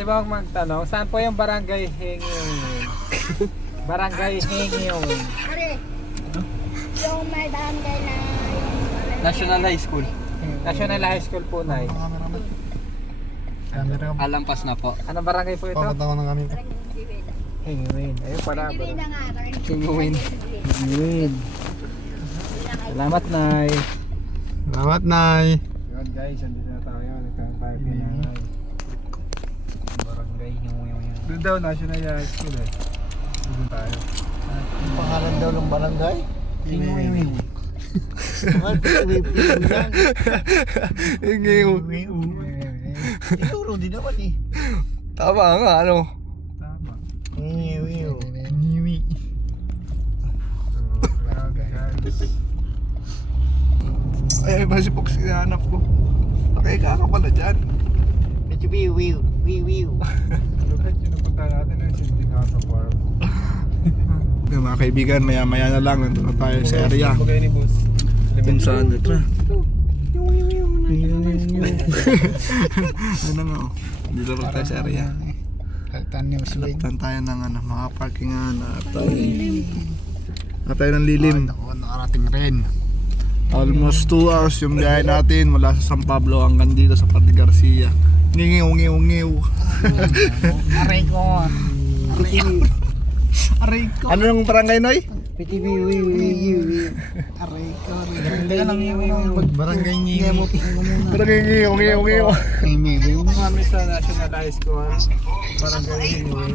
Di ba magtanong, saan po yung barangay Hengiwin? Barangay Hengiwin. Yung may barangay na National High School. National High School po, Nay. Camera. Alampas na po. Anong barangay po ito? Pakatawa ng kami. Hengiwin. Ayun pala. hindi na nga. Kinguin. Hengiwin. Salamat, Nay. Salamat, Nay. Yun guys, andito na tayo. Nagtanong tayo kay Nanay. Barangay Hengiwin. Doon daw, National High School eh. Doon tayo. Ang pangalan daw ng barangay? Hengiwin. Ituro din naman eh. Tama nga, ano? Tama. Ngiwi. Ay, ba si Fox hinahanap ko? Okay, ka pala dyan. Medyo wiw. Lugat yung napunta natin ng Sindikato Farm. Yung mga kaibigan, maya-maya na lang. Nandun na tayo sa area. Bagay ni boss. Kung saan ito na. Ano nga oh. Dito lang tayo sa area. Halaptan tayo ng ano, mga parkingan. At tayo ng lilim. Ako, nakarating rin. Almost 2 hours yung biyahe natin mula sa San Pablo hanggang dito sa Pati Garcia. Ngingiw. Aray ko. Aray ko. Ano yung barangay, Noy? PTV, Aray ko. Barangay ngiwi. Barangay ngingiw. Kami sa National High School. Barangay Hengiwin.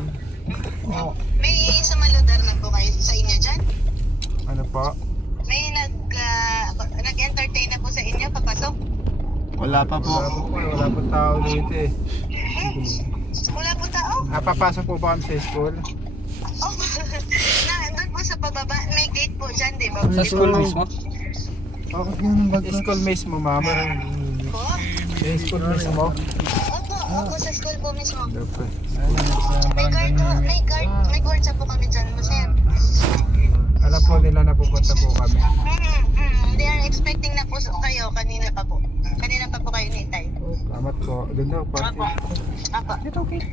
May sumaludar na po kayo sa inyo dyan? Ano po? May nag-entertain na po sa inyo, papasok? Wala pa po. Wala po tao dito eh. Wala po tao? Papasok po ba kami sa school? Oh, doon po sa pababa, may gate po dyan, di ba? Sa school mismo? School mismo, mama. Po? Sa school mismo? Opo, sa school po mismo. Dapat. May guard po kami dyan, sir. Alam po nila na pupunta po kami. They are expecting na po kayo, kanina pa po. Kanina pa po kayo nintay. Salamat po. Doon daw, party. Apo. Ito okay.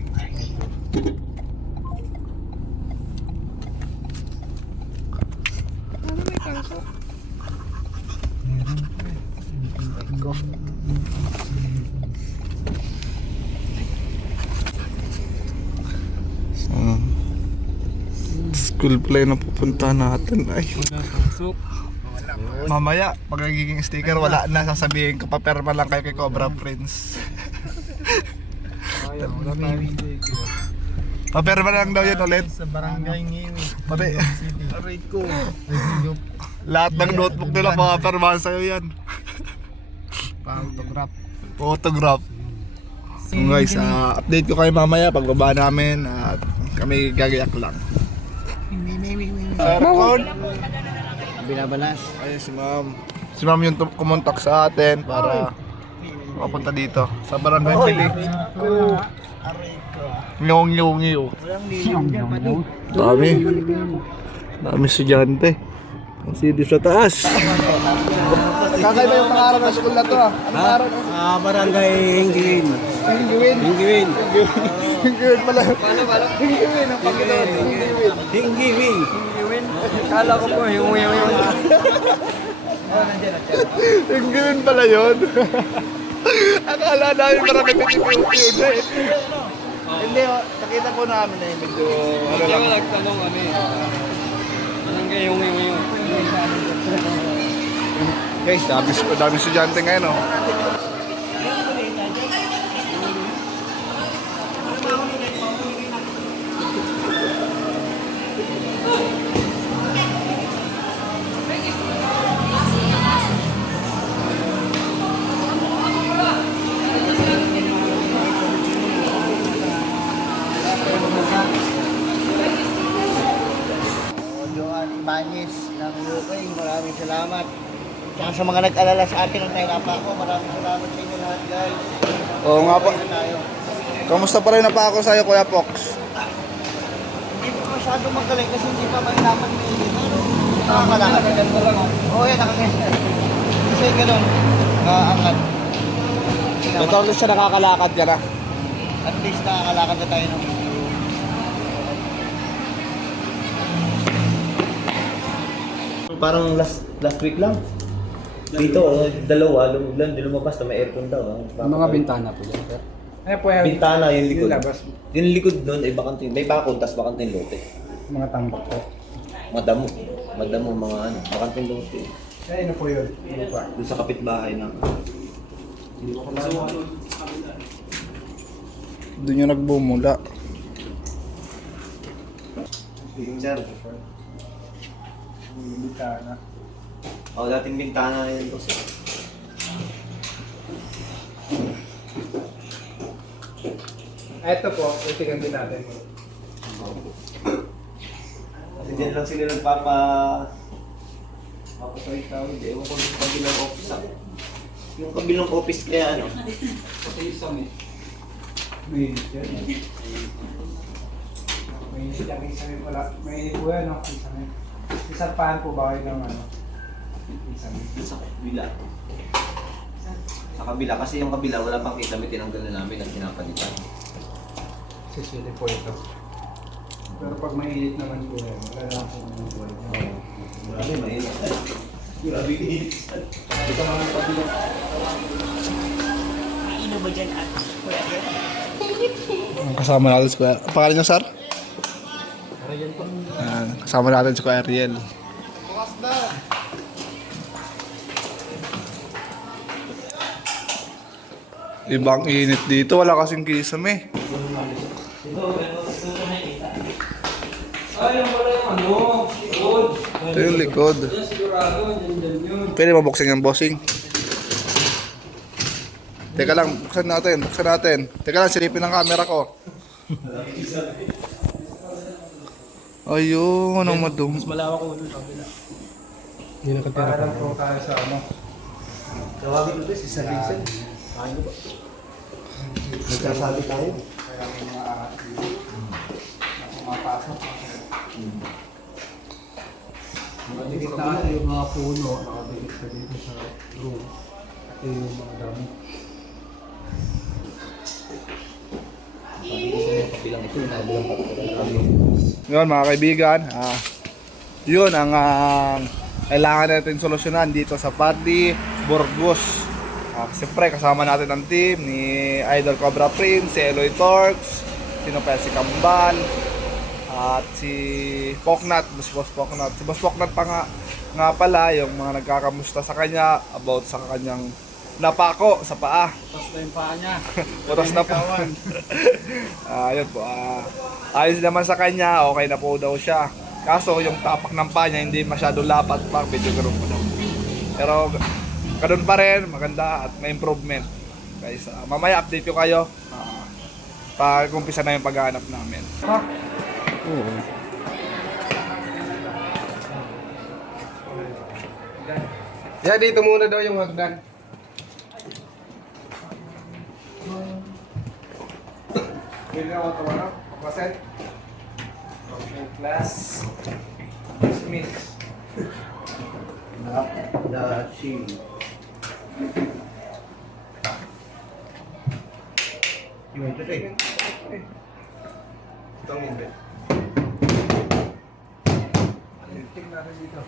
School play na pupunta natin ay. Mamaya, pag nagiging sticker, wala na. Sasabihin ko, paperma lang kayo kay Cobra Prince. Ayaw, wala tayong sticker. Paperma lang daw yun ulit. Sa barangay ngiwi. Pati, Aray ko. lahat ng notebook nila, papermahan sa'yo yan. Autograph. Photograph. So guys, update ko kayo mamaya pagbaba namin at kami gagayak lang. Aircon. Binabalas. Ayun si ma'am. Si ma'am yung kumontak sa atin para mapunta dito sa barangay Pili. Ngiw. Dami estudyante. Ang CD sa taas. Kakaiba yung pangarap ng school na to ah. Anong pangarap? Barangay Hinggiwin. Hinggiwin pala. Hinggiwin ang Panginoon. Hinggiwin. Kala ko po, yung. Hinggiwin pala yun. Akala namin parang nagtitipin eh. Hindi, nakita ko namin na medyo ano lang. Nagtanong ano eh. Anong yung. Guys, dami estudyante ngayon oh. Joan Ibanez ng UK, maraming salamat. Tsaka sa mga nag-alala sa atin ng tayo pa ako, maraming salamat sa inyo lahat guys. Oo nga po. Tayo. Kamusta pa rin na pa ako sa'yo, Kuya Fox? Hindi pa masyado magaling kasi hindi pa mahirapan mo yun. Nakakalakad. Oo yan, nakakasya. Kasi ganun, nakaangat. Ito ulit siya nakakalakad ka na. At least nakakalakad na tayo ng medyo. Parang last week lang. Dito, dalawa, di lumabas na may aircon daw. Mga bintana po dyan, sir. Ay po yung Bintana yung likod. yung labas. Yung likod nun ay bakante. May bakod, tas bakante yung lote. Mga tambak po. Madamo. Madamo mga ano. Bakante yung lote. Ay, ano po yun? Ano pa? Doon sa kapitbahay na. Doon yung nagbumula. Speaking sir. Yung bintana. Oh, dating bintana na yun to sir. Ito po, itigan din natin. Kasi dyan lang sila papatawid-tawid. Ewan ko yung kabilang office ako. Yung kabilang office kaya ano. Kasi isang eh. Mainit yan. Mainit yan, isang wala. Mainit po yan, no? Isang pahan po ba kayo ng ano? Isang. Sa kabila. Sa kabila. Kasi yung kabila wala pang kita. May tinanggal na namin at pinapalitan. Sisili po ito. Pero pag mainit naman po yan, wala na po ng buhay. Grabe, mainit. Grabe, mainit. Ito naman yung kabila. Kasama natin si Kuya. Pangalan niyo, sir? Kasama natin si Kuya Ariel. Ibang init dito. Wala kasing kisame. Ito yung likod. Pwede mabuksan yung bossing. Teka lang, buksan natin. Teka lang, silipin ang camera ko. Ayun, ang madum. Mas malawak ko doon sa kabila. Hindi nakatira Para lang po tayo sa ano. Tawagin ko ito si Sir Vincent. Nagsasabi tayo. Kaya may mga na pumapasok. Nakadikit na kasi yung mga puno, nakadikit ka dito sa room. At yung mga damo. Kabilang ito, kabilang patro. Yun mga kaibigan, yun ang kailangan natin solusyonan dito sa Pati, Burgos. Siyempre kasama natin ang team ni Idol Cobra Prince, si Eloy Torx, sino pa si Kambal, at si Poknat, Boss Poknat. Si Boss Poknat pa nga pala yung mga nagkakamusta sa kanya about sa kanyang napako sa paa. Tapos na yung paa niya. Putas na po. Ayun po. Ayos naman sa kanya, okay na po daw siya. Kaso yung tapak ng paa niya hindi masyado lapat pa, medyo ganoon po daw. Pero ganun pa rin, maganda at may improvement. Guys, mamaya update ko kayo. Pag umpisa na yung paghahanap namin. Oo. Yeah, dito muna daw yung hagdan. Pwede na ako ito, ano? Paklaset? Okay, class. Mix. Shield. Yung ito eh. Itong hindi. Tingnan natin dito.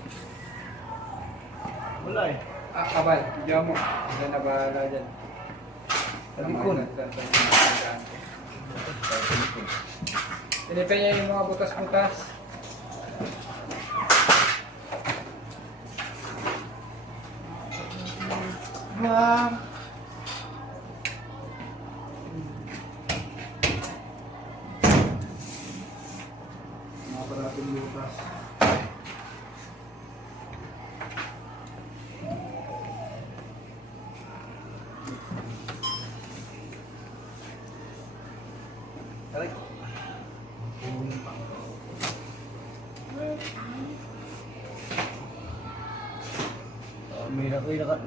Wala eh. Kabal, diyan mo. Diyan na bahala dyan. Talikon. Tinipin niya yung mga butas-butas. Mga parating butas.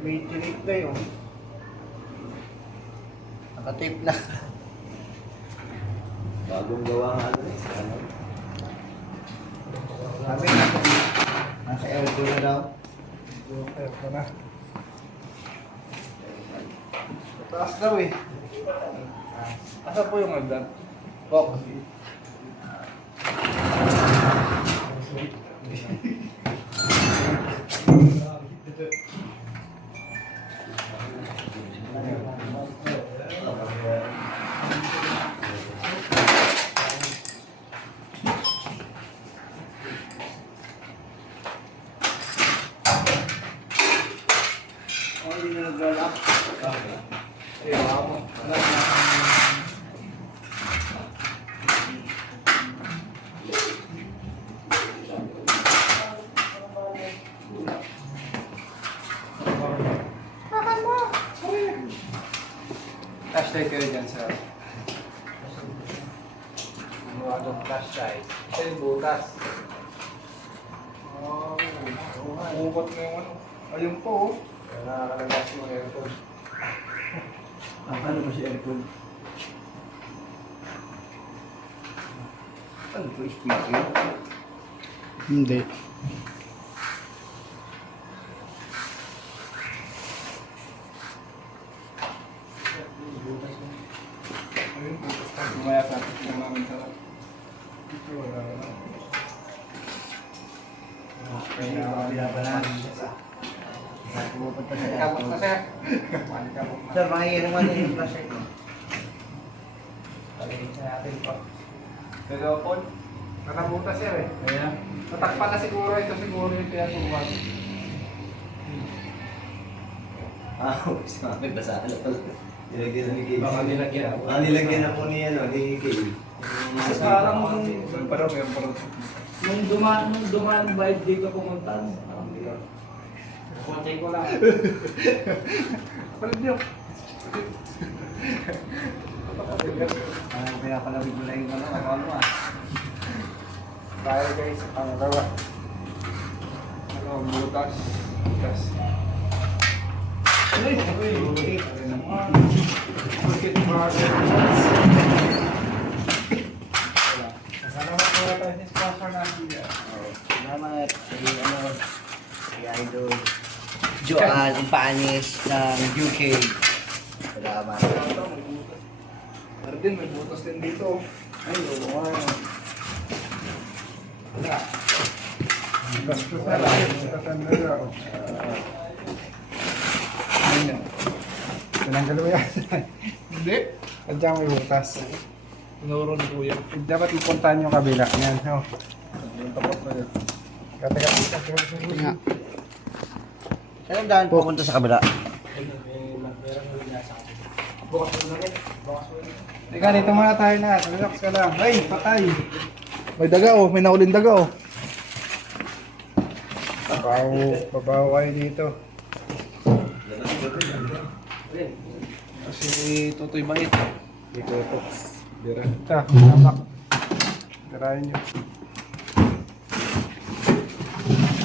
May tape na yun. Naka-tape na. Bagong gawa nga ano eh. Sabi nasa L2 na daw. Okay, ito na. Taas daw eh. Asa po yung hagdan? Po. Hindi na nag-roll up. Flashlight kayo dyan, sir. Gumawa ng flashlight. Ito yung butas. Ubat na yung ano. Ayun po oh. Kaya nakakalabas yung aircon. Ano ba si aircon? Ano po, speaker? Hindi. Ayun po. Gumaya sa atin yung namin sarap. Ito wala na. Pupunta sa Kabot na, aircon. sir. Malikabot na. Sir, makikita naman yung flashlight mo. Palihin na natin po. Telefon. Nakabutas, sir eh. Ayan. Natakpan na siguro. Ito siguro yung kaya sumas. Sabi, basahan na pala. Nilagyan na ni Kay. Baka nilagyan. Nilagyan na po ni Kay. Parang Parang may parang. Nung dumaan vibe dito pumunta, Kontay ko lang. Palit niyo. Kaya pala bigla yung ano ah. Tayo guys, ang rawa. Ano, butas. Butas. Bakit mga Salamat po tayo sa sponsor natin dyan. Salamat si Idol Joan Umpanis ng UK. Salamat. Pero din, may butas din dito. Ay, oo nga. Wala. Bastos na lang. Tatanda na ako. Ayun. Tinanggal mo yan. Hindi. Andiyan may butas. Tinuro ni Kuya. Dapat ipuntahan yung kabila. Yan. Oh. Yung tapos na yun. Katagal. Nga. Saan ang daan pupunta sa kabila? Teka, dito muna tayo na. Relax ka lang. Ay, patay. May daga oh. May naulin daga oh. Pabaho kayo dito. Kasi Totoy Bait. Dito ito. Dira. Ito, namak. Dirahin nyo.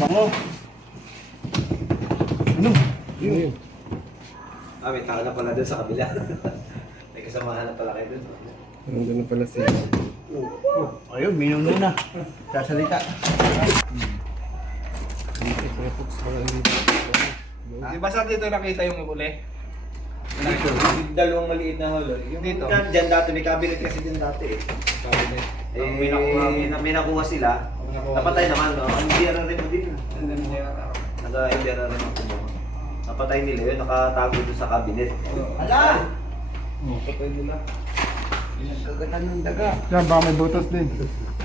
Bango. Ano? Yun. May tao na pala doon sa kabila. May kasamahan na pala kayo doon. Nandun na pala siya. Ayun, minuno na. Sasalita. Di ba sa dito nakita yung uli? Dalawang maliit na holo. Yung Dito. Dyan dati, may cabinet kasi dyan dati eh. May nakuha sila. Napatay naman, no? Ang biyara rin mo din. Naka-biyara rin ako mo. Napatay nila yun, nakatago doon sa cabinet. Ala! Patay nila. Gagatan ng daga. Diyan, baka may butas din.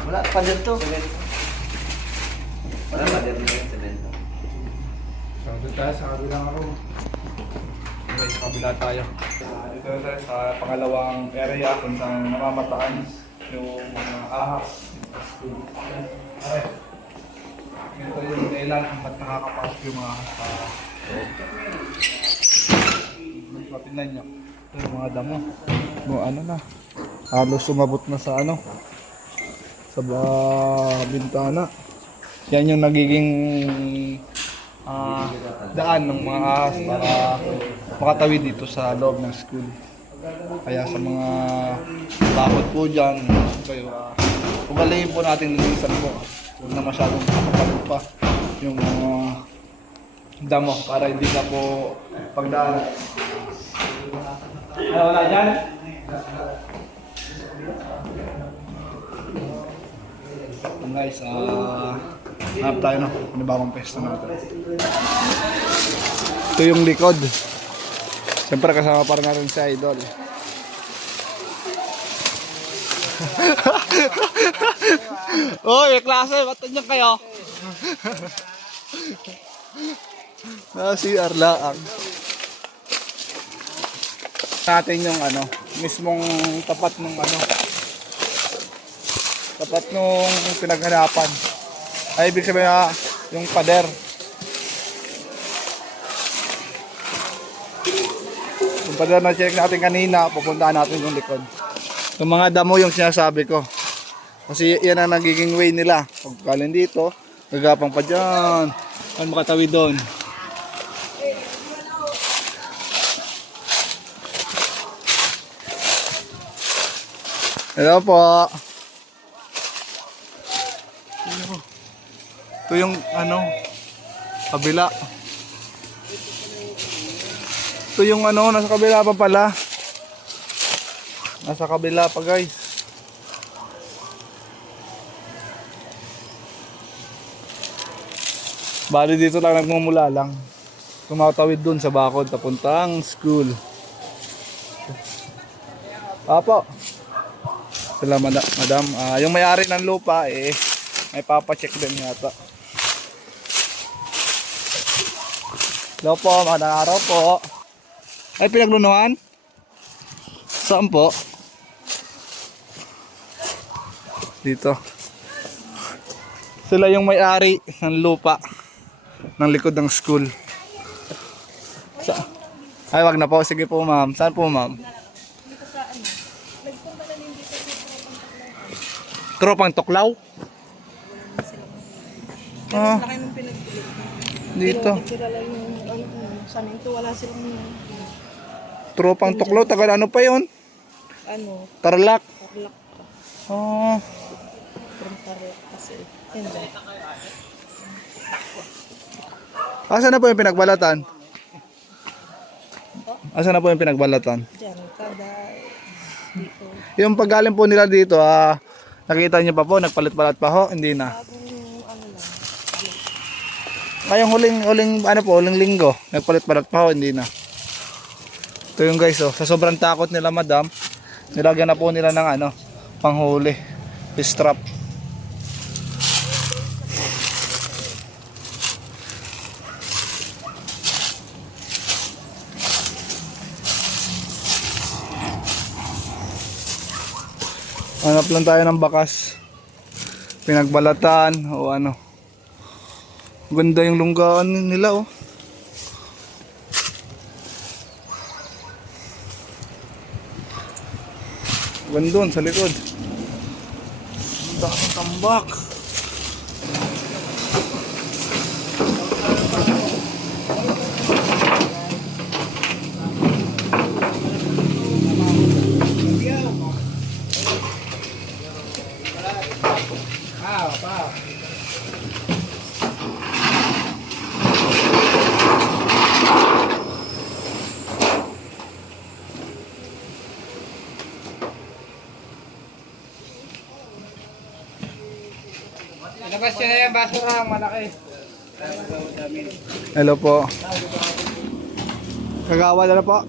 Wala, pader to. Wala, pader nila yung semento. Sabi tayo sa kabilang room. Okay, sa kabila tayo. Dito na tayo sa pangalawang area kung saan namamataan yung mga ahas. Okay. Ito yung dahilan kung ba't nakakapasok yung mga ahas sa loob. Tingnan nyo. Ito yung mga damo. No, ano na. Halos sumabot na sa ano. Sa bintana. Yan yung nagiging daan ng mga ahas para makatawid dito sa loob ng school. Kaya sa mga bakod po dyan, kayo, ugalihin po natin linisan po. Huwag na masyadong kapapagod pa yung damo para hindi na po pagdaan. Wala dyan? Guys, hanap tayo no, panibagong pwesto natin. Ito yung likod. Siyempre kasama pa rin natin si Idol. Uy, klase, ba't nandiyan kayo? Si Arlaang. Natin yung ano, mismong tapat nung ano, tapat nung pinaghanapan. Ay, ibig sabihin yung pader. Yung pader na check natin kanina, pupuntaan natin yung likod. Yung mga damo yung sinasabi ko. Kasi yan ang nagiging way nila. Pag galing dito, gagapang pa dyan. Ano makatawid doon? Hello po. Ito yung ano, kabila. Ito yung ano, nasa kabila pa pala. Nasa kabila pa guys. Bali dito lang nagmumula lang. Tumatawid dun sa bakod papuntang school. Apo. Sila madam. Yung may-ari ng lupa may papacheck din yata. Hello po, magandang araw po. Ay, pinaglunuhan? Saan po? Dito. Sila yung may-ari ng lupa ng likod ng school. Ay, wag na po. Sige po, ma'am. Saan po, ma'am? Tropang Tuklaw? Dito. Tropang Tuklaw, taga ano pa yun? Ano? Tarlac. Tarlac pa. Oh. From Tarlac kasi. Hindi. Asan na po yung pinagbalatan? Asan na po yung pinagbalatan? Diyan, kada dito. Yung paggaling po nila dito, nakita niyo pa po, nagpalit-palit pa ho, hindi na. Bagong ano lang. Ngayong huling linggo, nagpalit-palit pa ho, hindi na. Ito yung guys, sa sobrang takot nila madam, nilagyan na po nila ng ano, panghuli, strap. Hanap lang tayo ng bakas, pinagbalatan o ano. Ganda yung lunggaan nila oh. Gandun sa likod. Ang daming tambak. Labas siya na yan, basura, malaki. Hello po. Kagawad na po.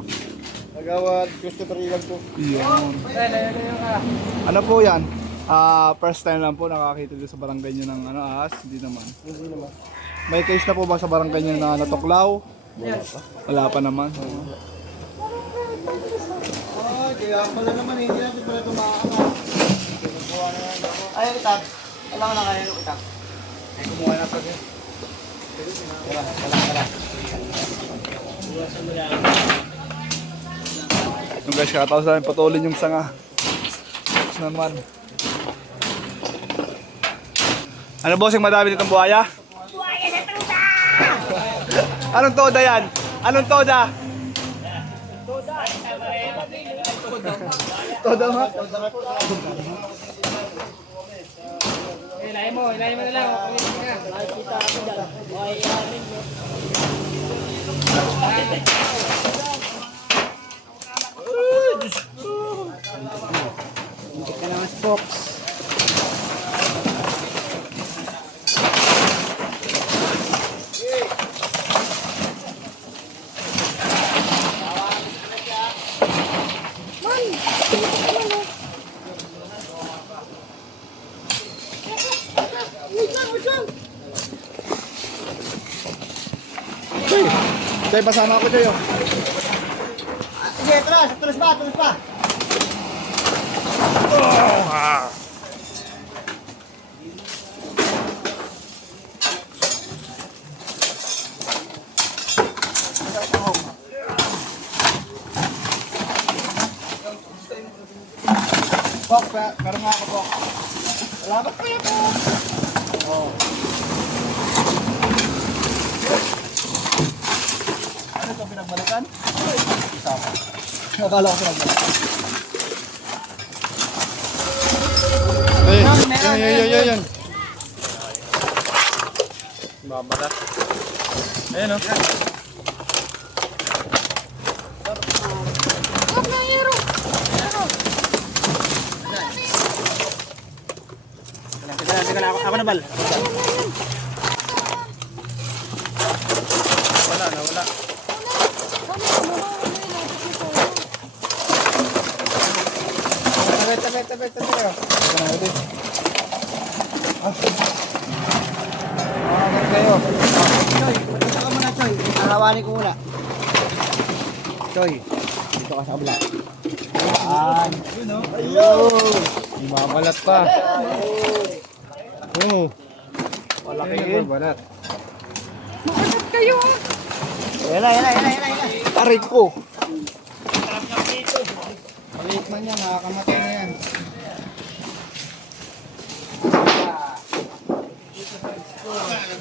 Nagawad, gusto lang po. Yun. Ano po yan? First time lang po nakakita dito sa barangay nyo ng ano, ahas? Hindi naman. May case na po ba sa barangay nyo na natuklaw? Wala pa naman. Kaya pala naman, hindi natin pala tumakangan. Ay, itak. Alam na kaya yung itak. Ay, kumuha na pa din. Yung guys, kakatawa sa amin, patulin yung sanga. Tapos naman. Ano bossing madami ditong buhaya? Buhaya na toda! Anong toda yan? Anong toda? Toda ma? Ilayin mo na lang. Nakikita kami dyan. Ay, yamin mo. Choy, pasama ako, Choy. Oh. Sige, tulos pa. Pok, meron nga ako, Pok. Salamat po yan, Pok. Oh. Ano ito, pinagbalikan? Isa ako. Nakala ko pinagbalikan. Yan. Babalat. Ayan, oh. Teka lang, ako na bal. Wala. Tabi. Kayo. Choy, punta ka muna, Choy. Arawanin ko muna. Choy, dito ka sa kabila. Yan. Ayun. Mabalat pa. Malaki. Balat. Makagat kayo ah. Yan. Tarik ko. Maliit man yan, makakamatay na yan.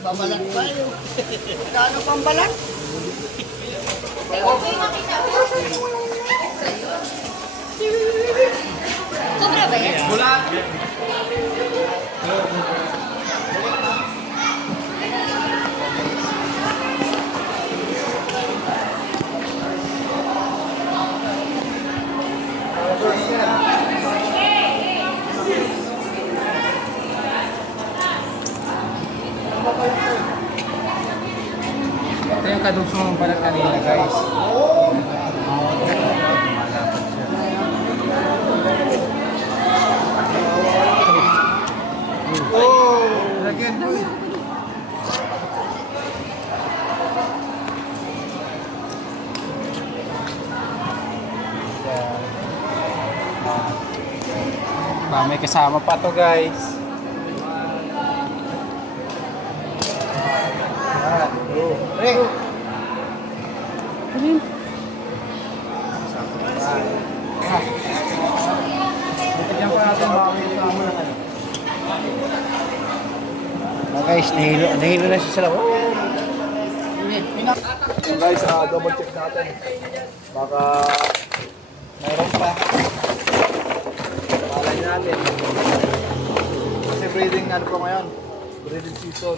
Babalat pa yun. Kano pang balat? Sobra ba yan? Ito yung kadugso ng balat kanina, guys. Lagyan mo. May kasama pa to, guys. Guys, nahilo na siya sa labo. Guys, double check natin. Baka mayroon pa. Malay natin. Kasi breeding ano po ngayon? Breeding season.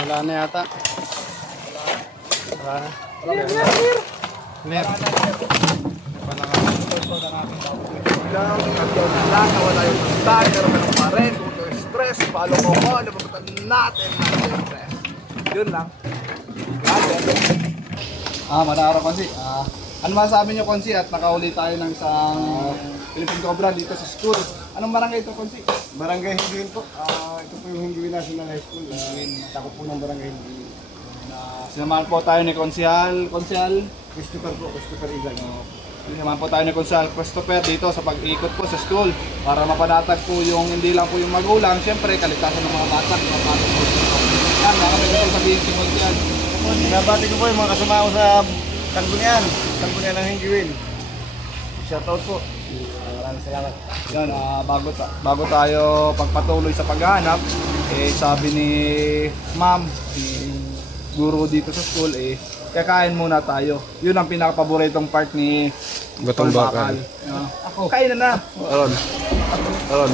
Wala na yata. Wala na. Clear. Lang, nawala yung style, pero meron pa rin. Kung yung stress, follow mo ko, napapuntan natin yung stress. Yun lang. Manaro Konsi. Ano masasabi niyo Konsi at nakauli tayo ng isang Philippine Cobra dito sa school. Anong barangay ito Konsi? Barangay Hinduin po. Ito po yung Hinduin National High School. Takot po ng Barangay Hinduin. Sinamahan po tayo ni Konsihal Christopher po, Christopher Igan. Sinamahan po tayo ni Konsihal Christopher dito sa pag-ikot po sa school para mapanatag po yung hindi lang po yung magulang, siyempre kaligtasan ng mga bata. Yan, mga kami gusto sabihin si Konsihal. Nabati ko po yung mga kasama ko sa Sanggunian ng Hinduin. Shoutout po. Maraming salamat. Yan, bago tayo pagpatuloy sa paghahanap, sabi ni Ma'am, si guro dito sa school eh, kakain muna tayo. Yun ang pinaka-paboritong part ni Batong Bakal. Kain na. Aron.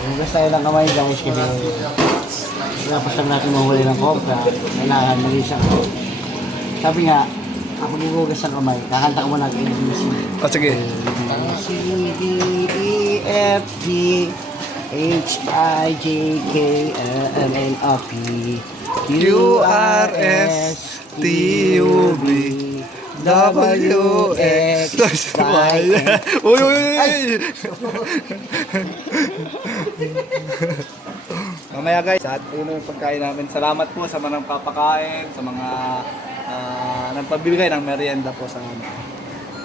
Hugas tayo ng kamay guys kasi tapos lang natin mahuli ng cobra. Kailangan mali siya. Sabi nga, ako gugugas ng kamay, kakanta ko muna ng ABC. Sige. C, D, E, F, G, H, I, J, K, L, M, N, O, P, Q, R, S, T, U, V, W, X, Y, Uy! Mamaya guys, at yun yung pagkain namin. Salamat po sa mga nagpapakain, sa mga nagpabigay ng merienda po sa amin.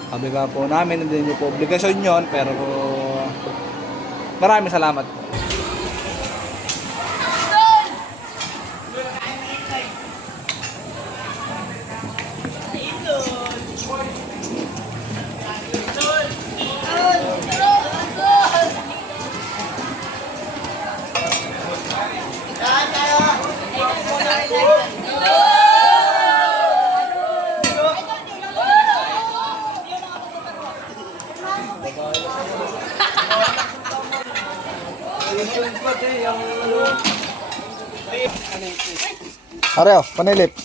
Pabigay po namin, hindi nyo po obligasyon yun, pero maraming salamat po. Areo, panilip.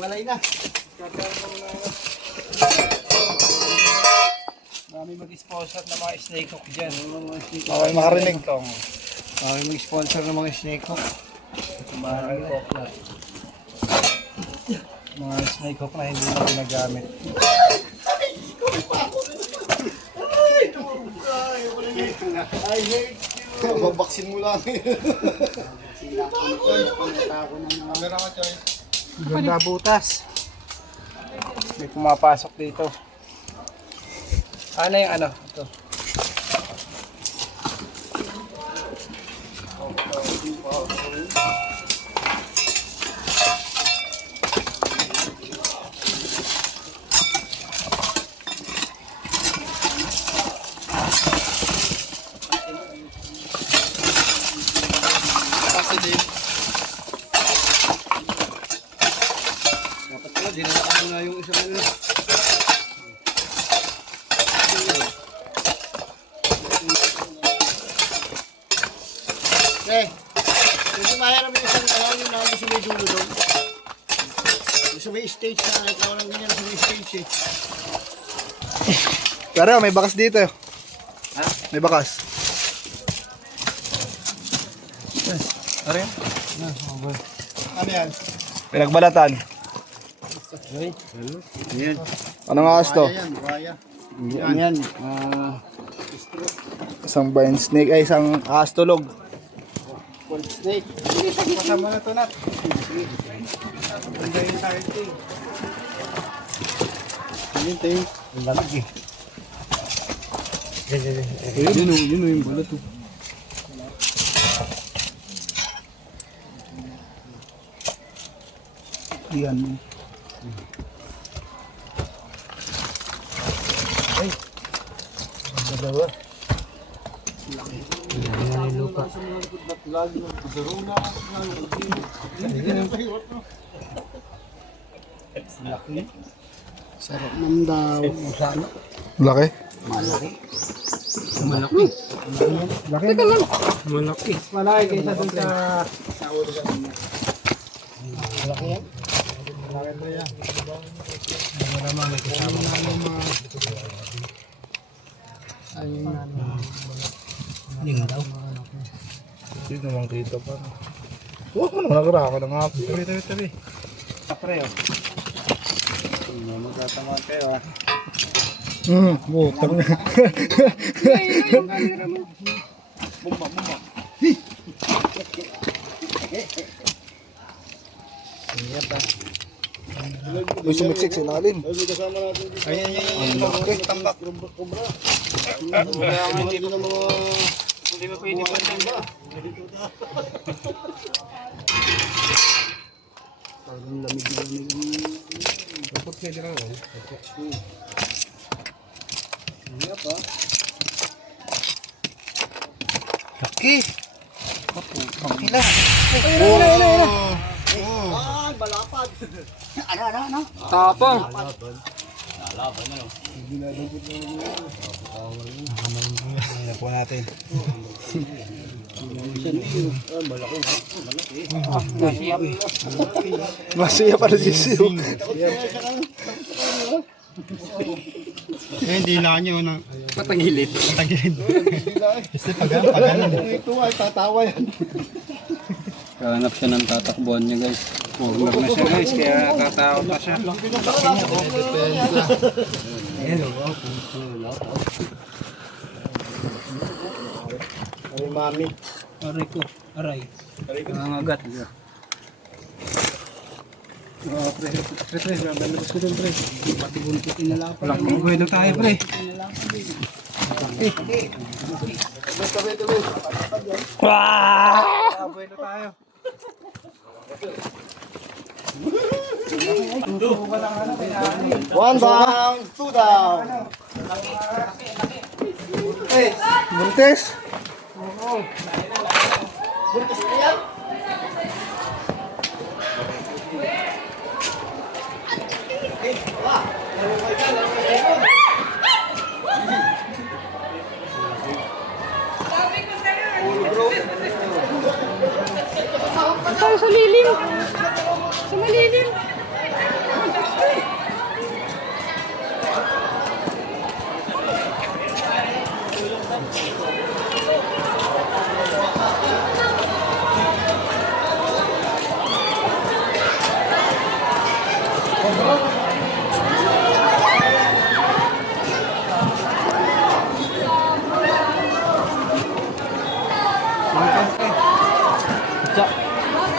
Walay na. Dami mag-sponsor ng mga snake hook dyan. Okay, makarinig. Okay, mag-sponsor ng mga snake hook. Mga snake hook na hindi na ginagamit. Babaksin mo lang. Ganda butas. May pumapasok dito. Ano yung ano? Ito. Dapat pala, dinala ko na yung isang ano. Okay. Hindi maharap yung isang tao yung nandun sa may dulo doon. Yung sa may stage na, ikaw lang ganyan sa may stage eh. Pero may bakas dito. Ha? May bakas. Ano yun? Ano yan? Pinagbalatan. Yan. Anong ahas to? Ayan, buhaya. Yan. Isang vine snake ay isang ahas tulog. Cold snake. Kasama na ito nat. Ganda yung tarty. Yun tayo. Ang lamig eh. Yun yung balat to. Yan. Dalawa. Sarap ng daw. Sana. Laki. Malaki. Malaki kaysa dun sa... Malaki yan. Ayun daw. Hindi naman kita pa. Huwag mo naman nagraka ng hapon. Tabi. Pre, oh. Magtatamaan kayo ah. Butang na. Yung camera mo. May sumiksik sa ilalim. Ayan, yan. Tambak. Hindi mo pwede pa rin ba? Laki. Kapila. Tapang. Nakuha natin. Masaya para sisiyo. Hindi na nyo na. Patagilid. Kasi pag-ano. Ito ay tatawa yan. Kahanap siya ng tatakbuhan niya guys. Huwag na siya guys, kaya tatakot na siya. Ay, mami. Aray ko, aray. Nangangagat. Pre, ganda ko dun, pre. Pati buntot inalapa. Walang buwelo tayo pre. Buwelo tayo. One down, two down. Buntis. Tayo sa lilim. Sa malilim.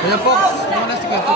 Ayan po. Ano na si Kuya po?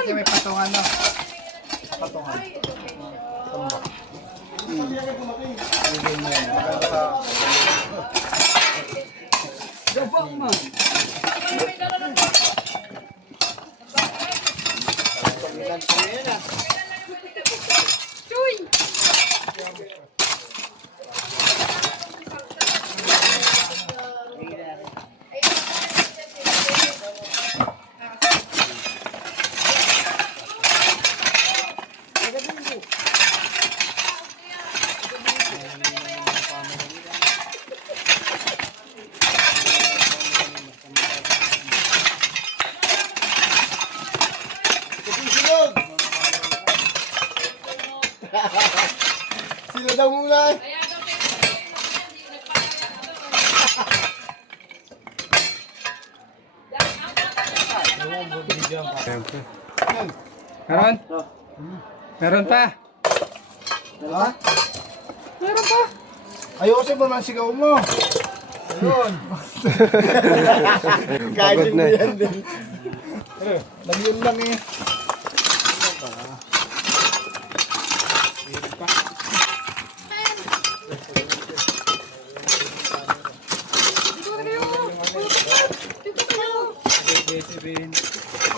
Kasi may patungan na. Patungan. Sila daw muna. Meron? Meron pa? Ha? Meron pa? Ayusin mo naman sigaw mo. Ayun. Kahit hindi yan din. Nagyon lang eh.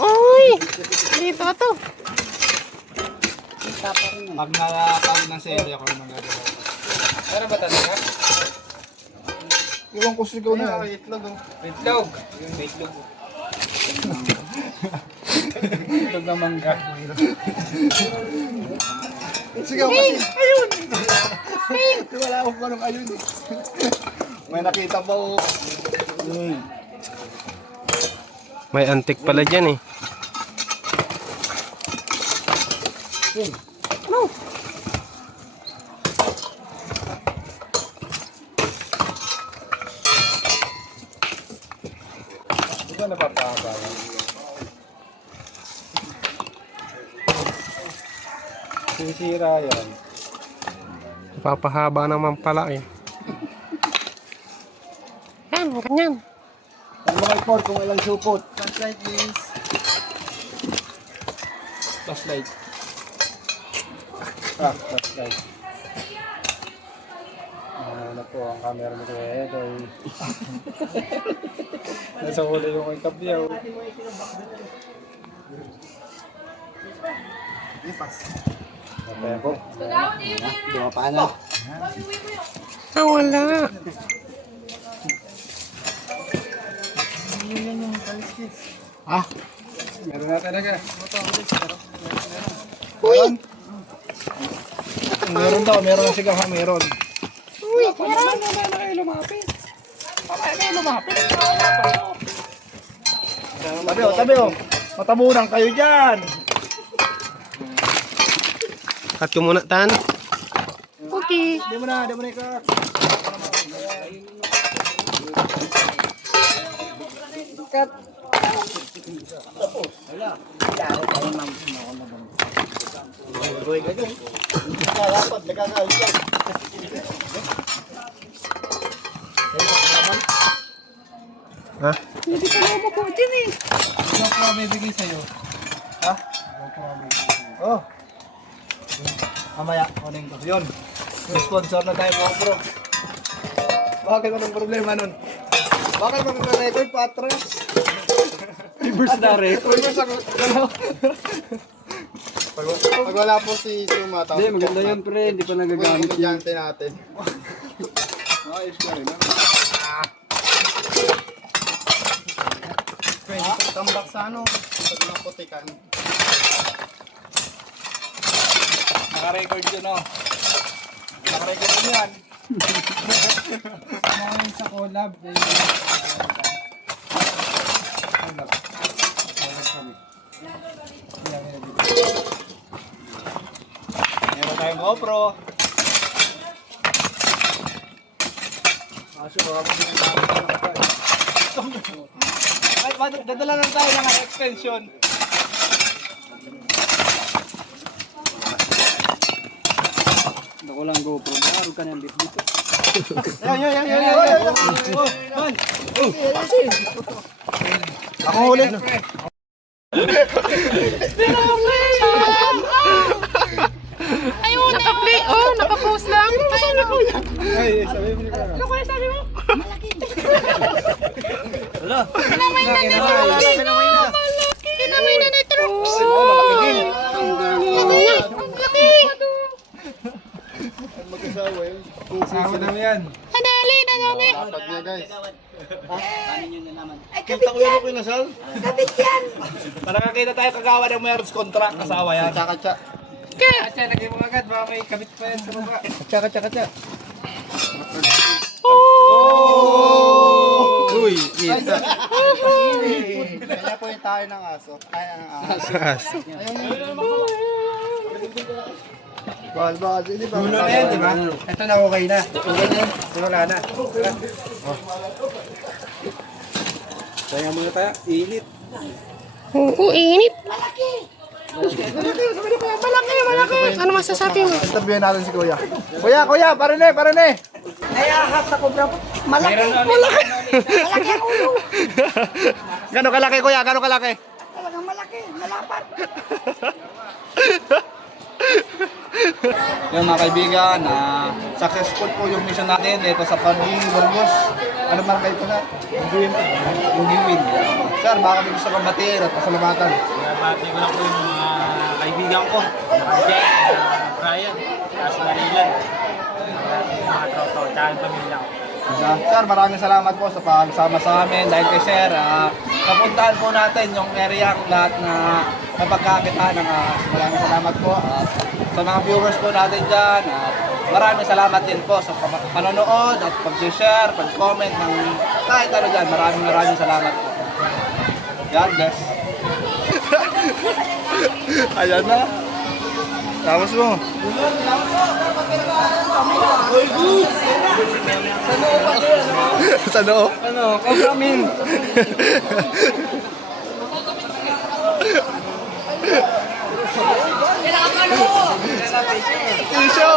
Uy! Dito to. Pag nakapagod ng sede ako naman gagawin. Meron ba talaga? Iwan ko sigaw na yan. Itlog oh. Itlog. Yung itlog. Itlog na mangga. Sigaw kasi. Ayun! Wala akong anong ayun eh. May nakita pa ako. May antik pala dyan eh. Di ba napapahaba? Sisira yan. Papahaba naman pala eh. Yan, ganyan. Ang mga report kung ilang supot. Flashlight please. Flashlight. Flashlight. Ano po ang camera ni Kuya Edoy. Nasa huli yung kay Kabyaw. Okay po. Paano? Ah, wala. Meron na talaga. Meron daw, meron na sigaw ha, meron. Tabi o, tabi o. Matabunan kayo dyan. Cut ko muna, Tan. Di mo na ikat. Dapat, nagkakalit yan. Hindi ka na umupo dyan eh. Ano po ang bibigay sa'yo? Oh. Mamaya, kunin ko. Yun. Sponsor na tayo mga bro. Bakit anong problema nun? Bakit mag-record patras? Reverse na rin. Reverse ako. Pag wala po si Sumata. Hindi, maganda yan pre. Hindi pa nagagamit. Estudyante natin. Ayos na rin. Pwede ko tambak sa ano. Pag naputikan. Naka-record yun oh. Nakarecord din yan. Mga sa collab. Meron tayong GoPro. Kaso baka ay, dadala lang tayo ng extension. Ako lang GoPro. Marunong ka niyang bit dito. Yan. Ako huli. Ayun, naka-play. Oh, naka-post lang. Ay, sabi mo niya. Ano ko sabi mo? Wala. Kinamay na ni Troops. Kinamay na ni Troops. Malaki din. Ang laki. Mag-asawa yun. Kasama namin yan. Nadali. Dapat niya guys. Kita ko yun ako inasal. Para nakakita tayo kagawa ng marriage contract. Kasawa yan. Katsa. Atya, lagay mo agad. Baka may kabit pa yan sa baba. Katsa. Uy, kita. Kaya po yung tayo ng aso. Tayo ng aso. Bahal. Hindi ba? Dulo na yan, di ba? Ito na okay na. Okay na yan. Wala na. Kaya muna tayo. Init. Oo, init. Malaki. Ano masasabi mo? Interviewin natin si Kuya. Kuya, parane. Gano'ng kalaki Kuya? Gano'ng kalaki? Talagang malaki, malapat. Yung mga kaibigan, successful po yung mission natin dito sa Padri, Burgos. Ano man kayo ito na? Yung Giwin. Sir, baka may gusto kang batiin at pasalamatan. Bati ko lang po yung mga kaibigan ko. Jack, Brian, si Marilan. Mga tropa ko, tsaka yung pamilya ko. Sir, maraming salamat po sa pagsama sa amin. Dahil kay Sir, napuntahan po natin yung area lahat na napagkakitaan ng maraming salamat po. At sa mga viewers po natin dyan, at maraming salamat din po sa panonood at pag-share, pag-comment ng kahit ano dyan. Maraming salamat po. God bless. Ayan na. Tapos mo. Sa noo? Ano, kagamin. Tisyo!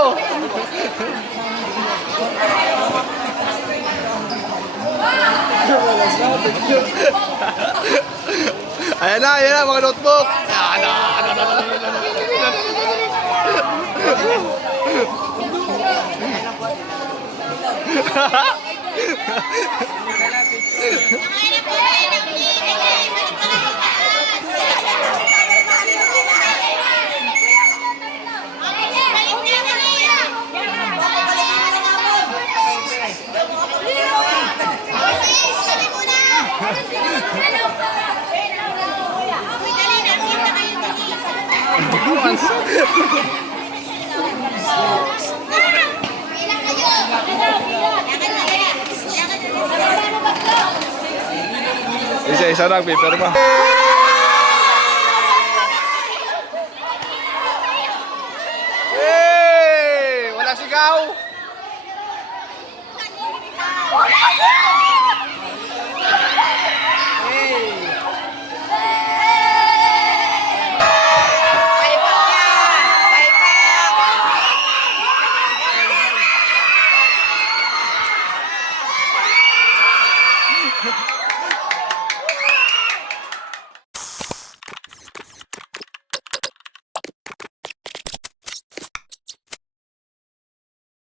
Ayan na mga notebook. Isa-isa lang, pipirma. Hey! Wala sigaw! Hey!